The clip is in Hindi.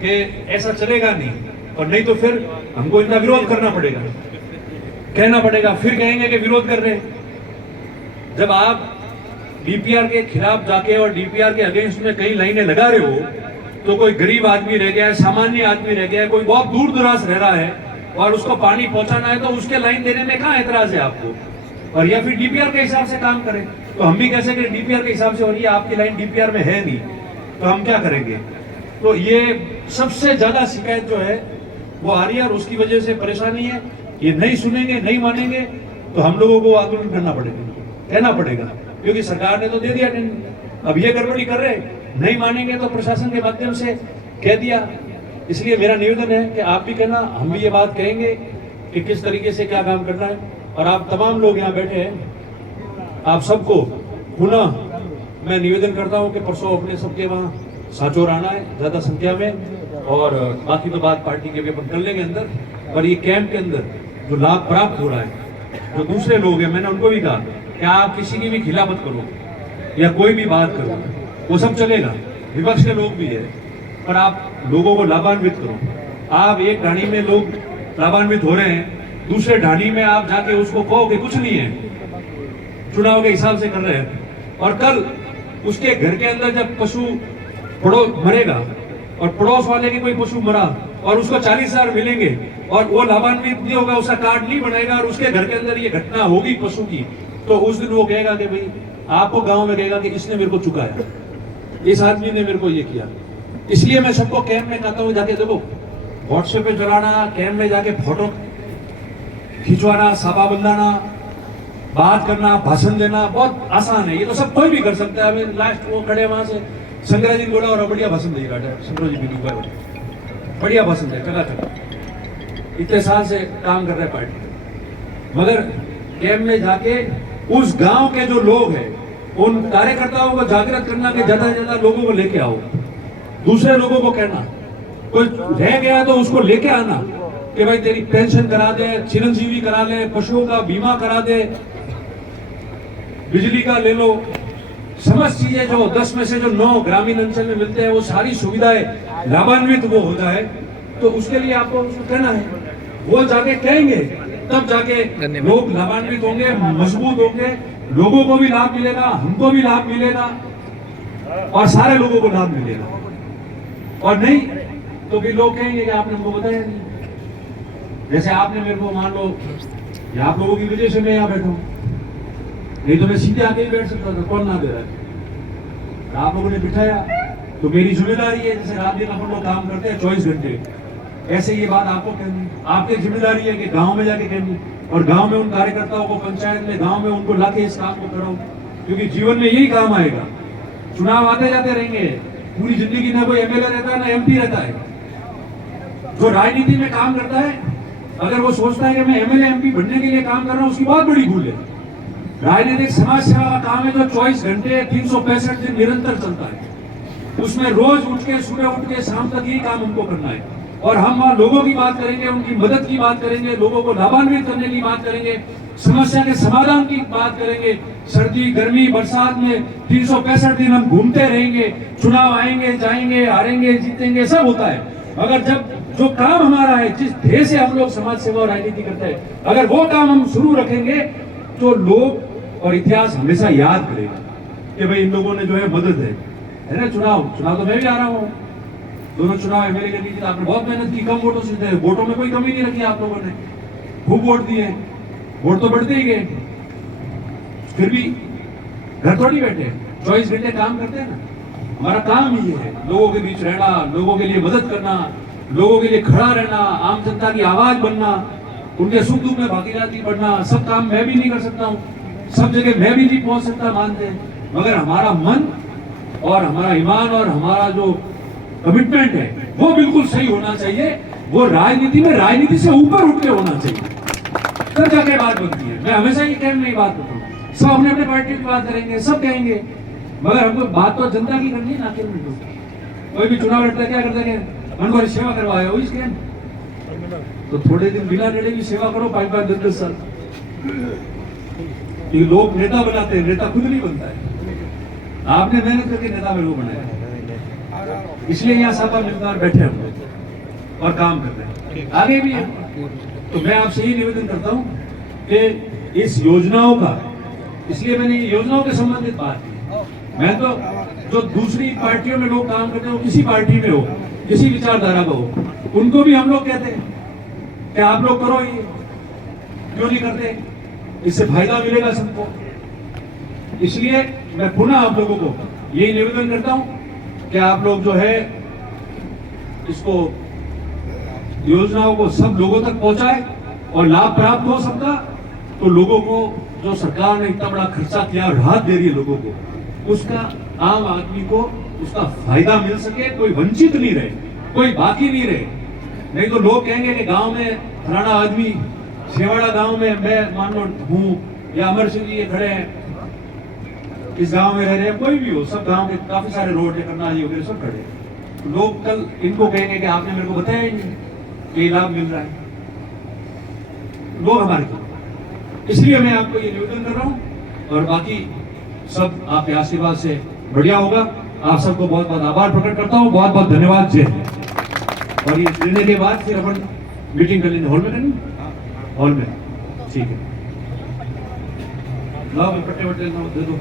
कि ऐसा चलेगा नहीं, और नहीं तो फिर हमको इनका विरोध करना पड़ेगा, कहना पड़ेगा, फिर कहेंगे कि विरोध कर रहे हैं। जब आप डीपीआर के खिलाफ जाके और डीपीआर के अगेंस्ट में कई लाइनें लगा रहे हो, तो कोई गरीब आदमी रह गया है, सामान्य आदमी रह गया है, कोई बहुत दूर दराज रह रहा है और उसको पानी पहुंचाना है, तो उसके लाइन देने में कहां एतराज है आपको? और या फिर डीपीआर के हिसाब से काम करें, तो हम भी कैसे करें डीपीआर के हिसाब से, और ये आपकी लाइन डीपीआर में है नहीं, तो हम क्या करेंगे? तो ये सबसे ज्यादा शिकायत जो है वो आ रही है और उसकी वजह से परेशानी है। ये नहीं सुनेंगे, नहीं मानेंगे, तो हम लोगों को आंदोलन करना पड़ेगा, कहना पड़ेगा, क्योंकि सरकार ने तो दे दिया टेंडर, अब ये गड़बड़ी कर रहे, नहीं मानेंगे तो प्रशासन के माध्यम से कह दिया। इसलिए मेरा निवेदन है कि आप भी कहना, हम भी ये बात कहेंगे कि किस तरीके से क्या काम करना है। और आप तमाम लोग यहाँ बैठे हैं, आप सबको पुनः मैं निवेदन करता हूँ कि परसों अपने सबके वहाँ सांचौर आना है ज्यादा संख्या में, और बाकी तो बात पार्टी के भी अपन कर लेंगे अंदर। और ये कैंप के अंदर जो लाभ प्राप्त हो रहा है, जो दूसरे लोग हैं, मैंने उनको भी कहा कि आप किसी की भी खिलाफत करो या कोई भी बात करो, वो सब चलेगा, विपक्ष के लोग भी है, पर आप लोगों को लाभान्वित करो। आप एक ढाणी में लोग लाभान्वित हो रहे हैं, दूसरे ढाणी में आप जाके उसको कहो कि कुछ नहीं है, चुनाव के हिसाब से कर रहे हैं। और कल उसके घर के अंदर जब पशु मरेगा और पड़ोस वाले के कोई पशु मरा और उसको 40,000 मिलेंगे और वो लाभान्वित नहीं होगा, उसका कार्ड नहीं बनाएगा और उसके घर के अंदर ये घटना होगी पशु की, तो उस दिन वो कहेगा कि भाई, आपको गांव में कहेगा कि इसने मेरे को चुकाया, इस आदमी ने मेरे को ये किया। इसलिए मैं सबको कैंप में कहता हूँ, जाके देखो, व्हाट्सएप पे चलाना, कैंप में जाके फोटो खिंचवाना, साफा बंधाना, बात करना, भाषण देना बहुत आसान है, ये तो सब कोई भी कर सकता है। अभी लास्ट वो खड़े वहां से शंकरा जी बोला और बढ़िया भाषण देगा, शंकर जी भी बढ़िया भाषण दे, चकाचक, इतने साल से काम कर रहे पार्टी। मगर कैंप में जाके उस गांव के जो लोग हैं, उन कार्यकर्ताओं को जागृत करना कि ज्यादा से ज्यादा लोगों को लेके आओ, दूसरे लोगों को कहना, कोई रह गया तो उसको लेके आना कि भाई तेरी पेंशन करा दे, चिरंजीवी करा ले, पशुओं का बीमा करा दे, बिजली का ले लो, समस्त चीजें जो 10 में से जो 9 ग्रामीण अंचल में मिलते हैं, वो सारी सुविधाएं लाभान्वित वो होता है। तो उसके लिए आपको उसको कहना है, वो जाके कहेंगे, तब जाके लोग लाभान्वित होंगे, मजबूत होंगे, लोगों को भी लाभ मिलेगा, हमको भी लाभ मिलेगा और सारे लोगों को लाभ मिलेगा। और नहीं तो फिर लोग कहेंगे कि आपने हमको बताया नहीं। जैसे आपने मेरे को, मान लो ये आप लोगों की वजह से मैं यहाँ बैठा हूँ, नहीं तो मैं सीधे आके ही बैठ सकता था, कौन ना दे रहा है, आप लोगों ने बिठाया तो मेरी जिम्मेदारी है। जैसे रात दिन अपन लोग काम करते हैं 24 घंटे, ऐसे ये बात आपको कहनी, आपकी जिम्मेदारी है कि गांव में जाके कहनी, और गांव में उन कार्यकर्ताओं को, पंचायत में, गांव में उनको लाके इस काम को कराओ, क्योंकि जीवन में यही काम आएगा। चुनाव आते जाते रहेंगे, पूरी जिंदगी ना कोई एमएलए रहता है ना एमपी रहता है। जो राजनीति में काम करता है, अगर वो सोचता है कि मैं एमएलए एमपी बनने के लिए काम कर रहा हूँ, उसकी बहुत बड़ी भूल है। राजनीतिक समाज सेवा का काम है जो 24 घंटे 365 दिन निरंतर चलता है, उसमें रोज उठ के, सुबह उठ के शाम तक यही काम हमको करना है। और हम वहां लोगों की बात करेंगे, उनकी मदद की बात करेंगे, लोगों को लाभान्वित करने की बात करेंगे, समस्या के समाधान की बात करेंगे। सर्दी, गर्मी, बरसात में 365 दिन हम घूमते रहेंगे, चुनाव आएंगे, जाएंगे, हारेंगे, जीतेंगे, सब होता है। मगर जब जो काम हमारा है, जिस ध्येय से हम लोग समाज सेवा और राजनीति करते हैं, अगर वो काम हम शुरू रखेंगे तो लोग और इतिहास हमेशा याद करेगा कि भाई इन लोगों ने जो है मदद है ना। चुनाव तो मैं भी आ रहा हूँ, दोनों चुनाव एमएलए के लिए आपने बहुत मेहनत की, कम वोटों से जीते, वोटों में कोई कमी नहीं रखी आप लोगों ने, खूब वोट दिए, वोट तो बढ़ते ही गए। फिर भी घर थोड़ी बैठे, 24 घंटे काम करते हैं ना। हमारा काम ही है लोगों के बीच रहना, लोगों के लिए मदद करना, लोगों के लिए खड़ा रहना, आम जनता की आवाज बनना, उनके सुख दुख में भागीदारी बढ़ना। सब काम मैं भी नहीं कर सकता हूँ, सब जगह मैं भी नहीं पहुंच सकता, मानते हैं, मगर हमारा मन और हमारा ईमान और हमारा जो कमिटमेंट है वो बिल्कुल सही होना चाहिए। वो राजनीति में राजनीति से ऊपर उठ के होना चाहिए, तब जाके बात बनती है। मैं हमेशा ये कहने में बात करता हूँ, सब अपने अपने पार्टी की बात करेंगे, सब कहेंगे, मगर हमको बात तो जनता की करनी है ना। कोई भी चुनाव लड़ता है, क्या करता है, मन को सेवा करवाया वही स्कैन, तो थोड़े दिन बिना नेड़े की सेवा करो, 5-5, 10-10 साल। ये लोग नेता बनाते हैं, नेता खुद नहीं बनता है। आपने मेहनत करके नेता मेरे को बनाया। इसलिए यहाँ सपा मिलकर बैठे हम लोग और काम कर रहे हैं, आगे भी है। तो मैं आपसे ही निवेदन करता हूँ कि इस योजनाओं का, इसलिए मैंने योजनाओं के संबंधित बात की। मैं तो जो दूसरी पार्टियों में लोग काम करते हो, किसी पार्टी में हो, किसी विचारधारा का हो, उनको भी हम लोग कहते हैं कि आप लोग करो, ये क्यों नहीं करते, इससे फायदा मिलेगा सबको। इसलिए मैं पुनः आप लोगों को यही निवेदन करता हूं कि आप लोग जो है इसको, योजनाओं को सब लोगों तक पहुंचाए और लाभ प्राप्त हो सबका। तो लोगों को, जो सरकार ने इतना बड़ा खर्चा किया, राहत दे रही है लोगों को, उसका आम आदमी को उसका फायदा मिल सके, कोई वंचित नहीं रहे, कोई बाकी नहीं रहे। नहीं तो लोग कहेंगे कि गांव में फलाना आदमी, शेवाड़ा गांव में मैं मान लो हूं, या अमर सिंह जी ये खड़े हैं, इस गांव में रह रहे हैं, कोई भी हो, सब गांव के काफी सारे रोड है, करना जी वगैरह सब खड़े हैं। लोग कल इनको कहेंगे कि आपने मेरे को बताया ही नहीं कि लाभ मिल रहा है, लोग हमारे को। इसलिए मैं आपको ये निवेदन कर रहा हूं, और बाकी सब आपके आशीर्वाद से बढ़िया होगा। आप सबको बहुत बहुत आभार प्रकट करता हूँ, बहुत बहुत धन्यवाद। जय हिंद। और ये लेने के बाद फिर अपन मीटिंग कर लेंगे, हॉल में करेंगे, हॉल में, ठीक है। लाओ पट्टे वट्टे दे दो।